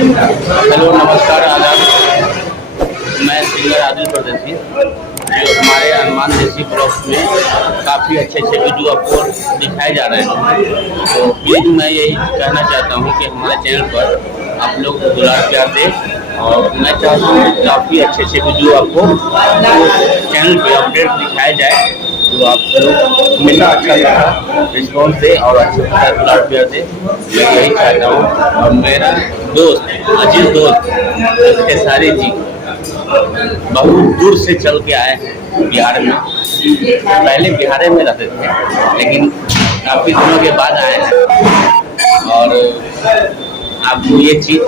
Hello, नमस्कार, आदाब। मैं सिंगर आदिल परदेसी, जो हमारे हनुमान देसी ब्लॉग में काफ़ी अच्छे अच्छे वीडियो आपको दिखाए जा रहे हैं। तो प्लीज़ मैं यही कहना चाहता हूँ कि हमारे चैनल पर आप लोग दुलार प्यार दें, और मैं चाहता हूँ कि काफ़ी अच्छे अच्छे वीडियो आपको चैनल पे अपडेट दिखाया जाए। तो आप लोग हमेशा अच्छा रिस्पॉन्स दे और अच्छा दुलार प्यार दे, मैं यही चाहता हूँ। और मेरा दोस्त, अजीज दोस्त खेसारी जी बहुत दूर से चल के आए हैं बिहार में। पहले बिहार में रहते थे, लेकिन काफ़ी दिनों के बाद आए हैं। और आपको ये चीज़,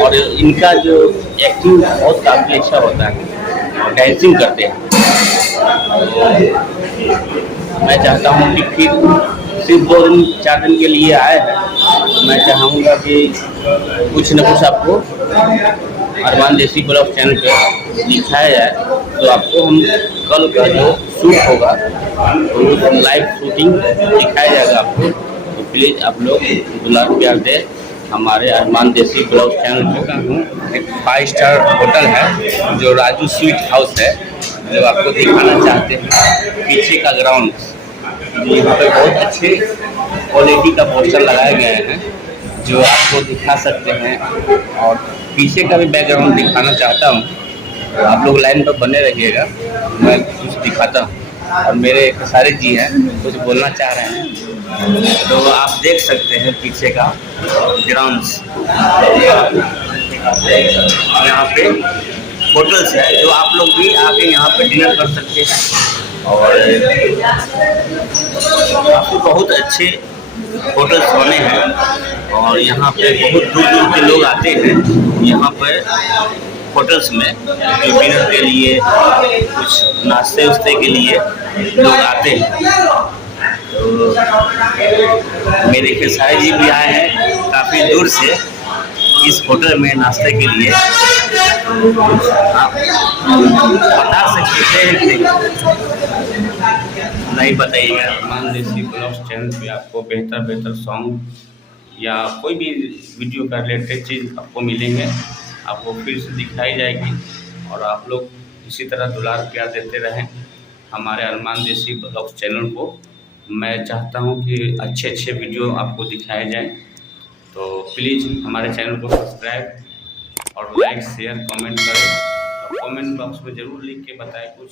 और इनका जो एक्टिंग बहुत काफ़ी अच्छा होता है और डांसिंग करते हैं। तो मैं चाहता हूँ कि फिर सिर्फ 2 दिन 4 दिन के लिए आए हैं, तो मैं चाहूँगा कि कुछ न कुछ आपको अरमान देसी ब्लॉग चैनल पे दिखाया जाए। तो आपको हम कल का जो शूट होगा तो लाइव शूटिंग दिखाया जाएगा आपको। तो प्लीज़ आप लोग दुलार प्यार दें हमारे अरमान देसी ब्लॉग चैनल का हूँ। एक 5 स्टार होटल है जो राजू स्वीट हाउस है, जो आपको दिखाना चाहते हैं। पीछे का ग्राउंड, यहाँ पे बहुत अच्छे क्वालिटी का पोस्टर लगाए गए हैं जो आपको दिखा सकते हैं। और पीछे का भी बैकग्राउंड दिखाना चाहता हूँ, तो आप लोग लाइन पर बने रहिएगा, मैं कुछ दिखाता हूँ। और मेरे खेसारी जी हैं, कुछ बोलना चाह रहे हैं, तो आप देख सकते हैं पीछे का ग्राउंड्स। यहाँ पे होटल्स है जो आप लोग भी आके यहाँ पे डिनर कर सकते हैं। और काफ़ी बहुत अच्छे होटल्स बने हैं, और यहाँ पे बहुत दूर दूर के लोग आते हैं यहाँ पर होटल्स में, जो डिनर के लिए, कुछ नाश्ते वास्ते के लिए लोग आते हैं। तो मेरे खेसारी जी भी आए हैं काफ़ी दूर से इस होटल में नाश्ते के लिए। आप बता सकते हैं कि नहीं बताइएगा। अरमान देसी ब्लॉग्स चैनल पे आपको बेहतर बेहतर सॉन्ग या कोई भी वीडियो का रिलेटेड चीज़ आपको मिलेंगे, आपको फिर से दिखाई जाएगी। और आप लोग इसी तरह दुलार प्यार देते रहें हमारे अरमान देसी ब्लॉग्स चैनल को। मैं चाहता हूँ कि अच्छे अच्छे वीडियो आपको दिखाए जाएँ। तो प्लीज़ हमारे चैनल को सब्सक्राइब और लाइक शेयर कमेंट करें, और कमेंट बॉक्स में ज़रूर लिख के बताएं कुछ